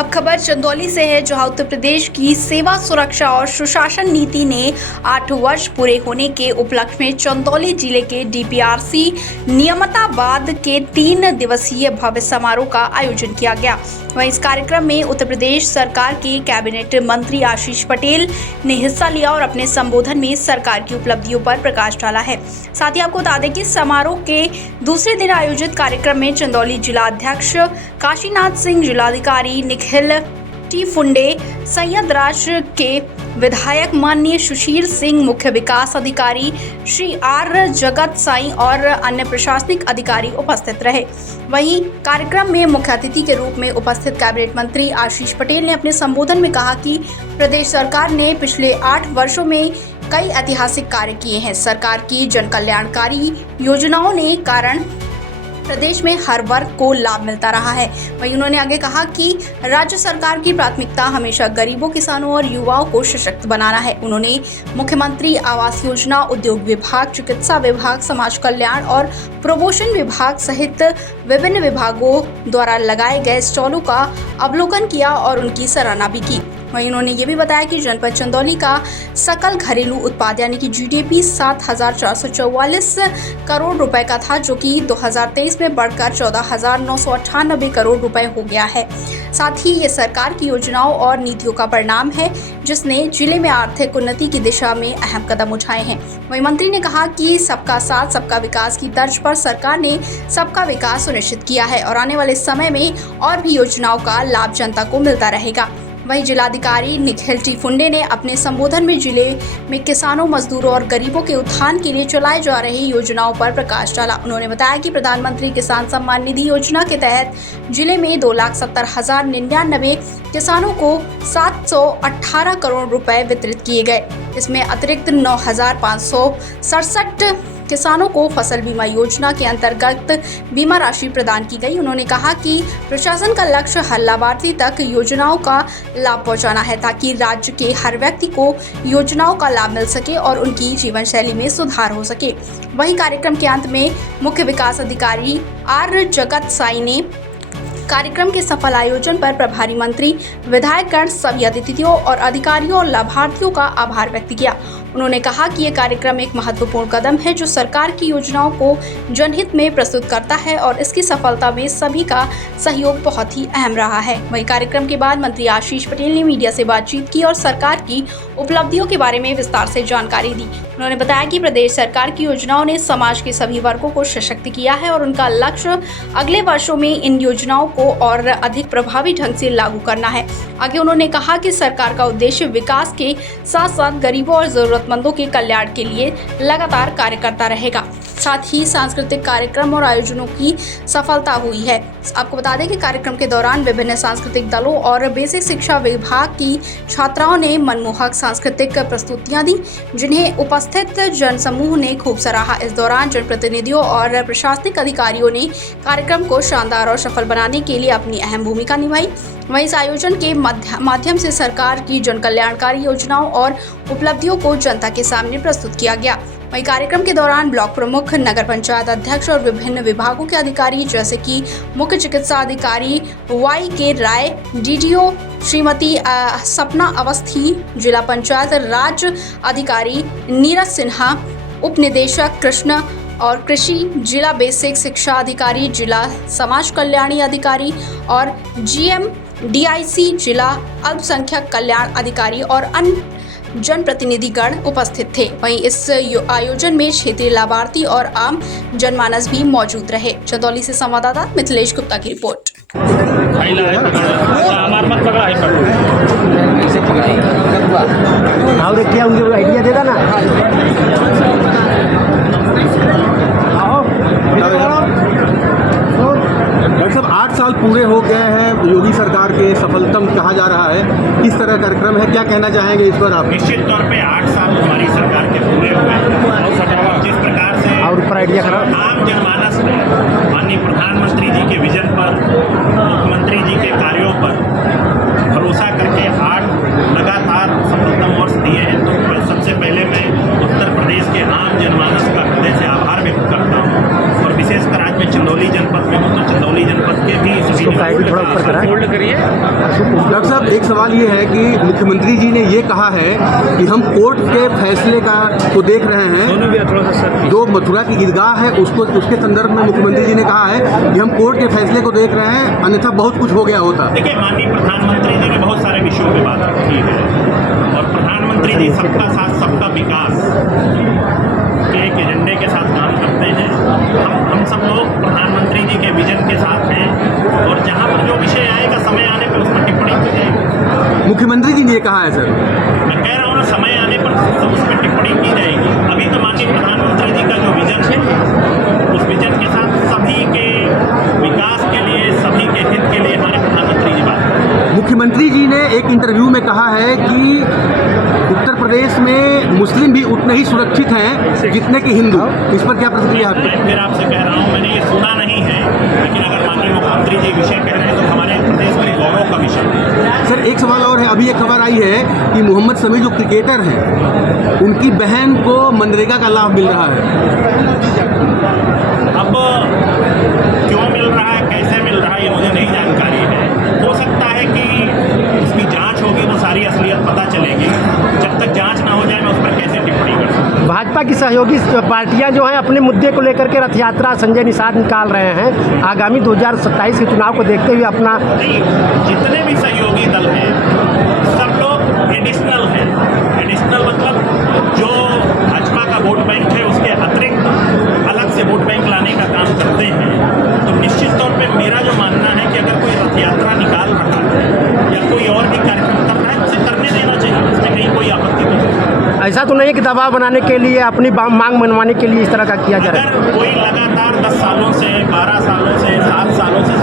अब खबर चंदौली से है, जहां उत्तर प्रदेश की सेवा सुरक्षा और सुशासन नीति ने 8 वर्ष पूरे होने के उपलक्ष्य में चंदौली जिले के डीपीआरसी नियामताबाद के 3 दिवसीय भव्य समारोह का आयोजन किया गया। वहीं इस कार्यक्रम में उत्तर प्रदेश सरकार के कैबिनेट मंत्री आशीष पटेल ने हिस्सा लिया और अपने संबोधन में सरकार की उपलब्धियों पर प्रकाश डाला है। साथ ही आपको बता दें कि समारोह के दूसरे दिन आयोजित कार्यक्रम में चंदौली जिला अध्यक्ष काशीनाथ सिंह, जिलाधिकारी निखिल टी फुंडे, सैयद राज के विधायक माननीय सुशील सिंह, मुख्य विकास अधिकारी श्री आर जगत साई और अन्य प्रशासनिक अधिकारी उपस्थित रहे। वहीं कार्यक्रम में मुख्य अतिथि के रूप में उपस्थित कैबिनेट मंत्री आशीष पटेल ने अपने संबोधन में कहा कि प्रदेश सरकार ने पिछले 8 वर्षों में कई ऐतिहासिक कार्य किए हैं। सरकार की जन कल्याणकारी योजनाओं ने कारण प्रदेश में हर वर्ग को लाभ मिलता रहा है। वहीं उन्होंने आगे कहा कि राज्य सरकार की प्राथमिकता हमेशा गरीबों, किसानों और युवाओं को सशक्त बनाना है। उन्होंने मुख्यमंत्री आवास योजना, उद्योग विभाग, चिकित्सा विभाग, समाज कल्याण और प्रमोशन विभाग सहित विभिन्न विभागों द्वारा लगाए गए स्टॉलों का अवलोकन किया और उनकी सराहना भी की। वहीं उन्होंने ये भी बताया कि जनपद चंदौली का सकल घरेलू उत्पाद यानी कि जीडीपी 7,444 करोड़ रुपए का था, जो कि 2023 में बढ़कर 14,998 करोड़ रुपए हो गया है। साथ ही ये सरकार की योजनाओं और नीतियों का परिणाम है, जिसने जिले में आर्थिक उन्नति की दिशा में अहम कदम उठाए हैं। वहीं मंत्री ने कहा कि सबका साथ सबका विकास की तर्ज पर सरकार ने सबका विकास सुनिश्चित किया है और आने वाले समय में और भी योजनाओं का लाभ जनता को मिलता रहेगा। वहीं जिलाधिकारी निखिल टी फुंडे ने अपने संबोधन में जिले में किसानों, मजदूरों और गरीबों के उत्थान के लिए चलाए जा रही योजनाओं पर प्रकाश डाला। उन्होंने बताया कि प्रधानमंत्री किसान सम्मान निधि योजना के तहत जिले में 2,70,099 किसानों को 718 करोड़ रुपए वितरित किए गए। इसमें अतिरिक्त 9,567 किसानों को फसल बीमा योजना के अंतर्गत बीमा राशि प्रदान की गई। उन्होंने कहा कि प्रशासन का लक्ष्य हर लाभार्थी तक योजनाओं का लाभ पहुंचाना है, ताकि राज्य के हर व्यक्ति को योजनाओं का लाभ मिल सके और उनकी जीवन शैली में सुधार हो सके। वहीं कार्यक्रम के अंत में मुख्य विकास अधिकारी आर जगत साई ने कार्यक्रम के सफल आयोजन पर प्रभारी मंत्री, विधायकगण, सभी अतिथियों और अधिकारियों और लाभार्थियों का आभार व्यक्त किया। उन्होंने कहा कि यह कार्यक्रम एक महत्वपूर्ण कदम है, जो सरकार की योजनाओं को जनहित में प्रस्तुत करता है और इसकी सफलता में सभी का सहयोग बहुत ही अहम रहा है। वहीं कार्यक्रम के बाद मंत्री आशीष पटेल ने मीडिया से बातचीत की और सरकार की उपलब्धियों के बारे में विस्तार से जानकारी दी। उन्होंने बताया कि प्रदेश सरकार की योजनाओं ने समाज के सभी वर्गों को सशक्त किया है और उनका लक्ष्य अगले वर्षों में इन योजनाओं को और अधिक प्रभावी ढंग से लागू करना है। आगे उन्होंने कहा कि सरकार का उद्देश्य विकास के साथ साथ गरीबों और जरूरतमंदों के कल्याण के लिए लगातार कार्य करता रहेगा। साथ ही सांस्कृतिक कार्यक्रम और आयोजनों की सफलता हुई है। आपको बता दें कि कार्यक्रम के दौरान विभिन्न सांस्कृतिक दलों और बेसिक शिक्षा विभाग की छात्राओं ने मनमोहक सांस्कृतिक प्रस्तुतियां दी, जिन्हें उपस्थित जनसमूह ने खूब सराहा। इस दौरान जनप्रतिनिधियों और प्रशासनिक अधिकारियों ने कार्यक्रम को शानदार और सफल बनाने के लिए अपनी अहम भूमिका निभाई। वहीं इस आयोजन के माध्यम से सरकार की जन कल्याणकारी योजनाओं और उपलब्धियों को जनता के सामने प्रस्तुत किया गया। वहीं कार्यक्रम के दौरान ब्लॉक प्रमुख, नगर पंचायत अध्यक्ष और विभिन्न विभागों के अधिकारी जैसे कि मुख्य चिकित्सा अधिकारी वाई के राय, डीडीओ श्रीमती सपना अवस्थी, जिला पंचायत राज अधिकारी नीरज सिन्हा, उप निदेशक कृष्ण और कृषि, जिला बेसिक शिक्षा अधिकारी, जिला समाज कल्याणी अधिकारी और जीएम डीआईसी, जिला अल्पसंख्यक कल्याण अधिकारी और अन्य जनप्रतिनिधिगण उपस्थित थे। वहीं इस आयोजन में क्षेत्रीय लाभार्थी और आम जनमानस भी मौजूद रहे। चंदौली से संवाददाता मिथिलेश गुप्ता की रिपोर्ट। आइडिया देता ना डॉक्टर साहब, 8 साल पूरे हो गए हैं योगी सरकार के, सफलतम कहा जा रहा है। किस तरह कार्यक्रम है, क्या कहना चाहेंगे इस पर आप? निश्चित तौर पे 8 साल हमारी सरकार के पूरे हुए और जिस प्रकार से और ऊपर आइडिया करा आम जनमानस ने माननीय प्रधानमंत्री जी के विजन पर, मुख्यमंत्री जी के कार्यों पर भरोसा करके 8 लगातार सफलतम वर्ष दिए हैं, तो सबसे पहले मैं उत्तर प्रदेश के आम जनमानस का हृदय से आभार व्यक्त करता हूँ। और विशेषकर आज मैं चंदौली जनपद में हूँ, तो चंदौली जनपद के भी सभी थोड़ा ऊपर करा, होल्ड करिए। डॉक्टर साहब, एक सवाल ये है कि मुख्यमंत्री जी ने ये कहा है कि हम कोर्ट के फैसले को देख रहे हैं। जो मथुरा की ईदगाह है उसके संदर्भ में मुख्यमंत्री जी ने कहा है कि हम कोर्ट के फैसले को देख रहे हैं, अन्यथा बहुत कुछ हो गया होता। देखिए, माननीय प्रधानमंत्री जी ने बहुत सारे विषयों पे बात रखी है और प्रधानमंत्री जी सबका साथ सबका विकास के एक एजेंडे के साथ काम करते हैं। हम सब लोग प्रधानमंत्री जी के विजन के साथ हैं और जहाँ पर जो विषय आएगा समय आने पर उस पर टिप्पणी की जाएगी। मुख्यमंत्री जी ने ये कहा है सर। मैं कह रहा हूँ ना, समय आने पर उस पर टिप्पणी की जाएगी। अभी तो माननीय प्रधानमंत्री जी का जो विजन है उस विजन के साथ सभी के विकास के लिए, सभी के हित के लिए हमारे प्रधानमंत्री जी बात कर रहे हैं। मुख्यमंत्री जी ने एक इंटरव्यू में कहा है कि उत्तर प्रदेश में मुस्लिम भी उतने ही सुरक्षित हैं जितने कि हिंदू। इस पर क्या प्रतिक्रिया आपकी? मैं फिर आपसे कह रहा हूँ, मैंने ये सुना नहीं है, लेकिन अगर माननीय मुख्यमंत्री जी विषय कह रहे हैं तो हमारे प्रदेश के लिए गौरव का विषय है। सर, एक सवाल और है। अभी एक खबर आई है कि मोहम्मद शमी जो क्रिकेटर हैं, उनकी बहन को मनरेगा का लाभ मिल रहा है। अब क्यों मिल रहा है, कैसे मिल रहा है, ये मुझे नहीं जानकारी है। हो सकता है कि उसकी जांच होगी तो सारी असलियत पता चलेगी। जब तक जांच ना हो जाए मैं उस पर कैसे टिप्पणी कर सकता हूं। भाजपा की सहयोगी पार्टियां जो हैं अपने मुद्दे को लेकर के रथ यात्रा संजय निषाद निकाल रहे हैं। आगामी 2027 के चुनाव को देखते हुए अपना नहीं, जितने भी सहयोगी दल हैं सब लोग एडिशनल हैं। एडिशनल मतलब जो भाजपा का वोट बैंक है उसके अतिरिक्त अलग से वोट बैंक लाने का काम करते हैं। तो निश्चित तौर पे मेरा जो मानना है कि अगर कोई रथ यात्रा निकाल रहा है या कोई और भी कार्यक्रम कर रहा है उसे करने देना चाहिए, इसमें कहीं कोई आपत्ति नहीं है। ऐसा तो नहीं है कि दबाव बनाने के लिए, अपनी मांग मनवाने के लिए इस तरह का किया जा रहा है। अगर कोई लगातार 10 सालों से, 12 सालों से, 7 सालों से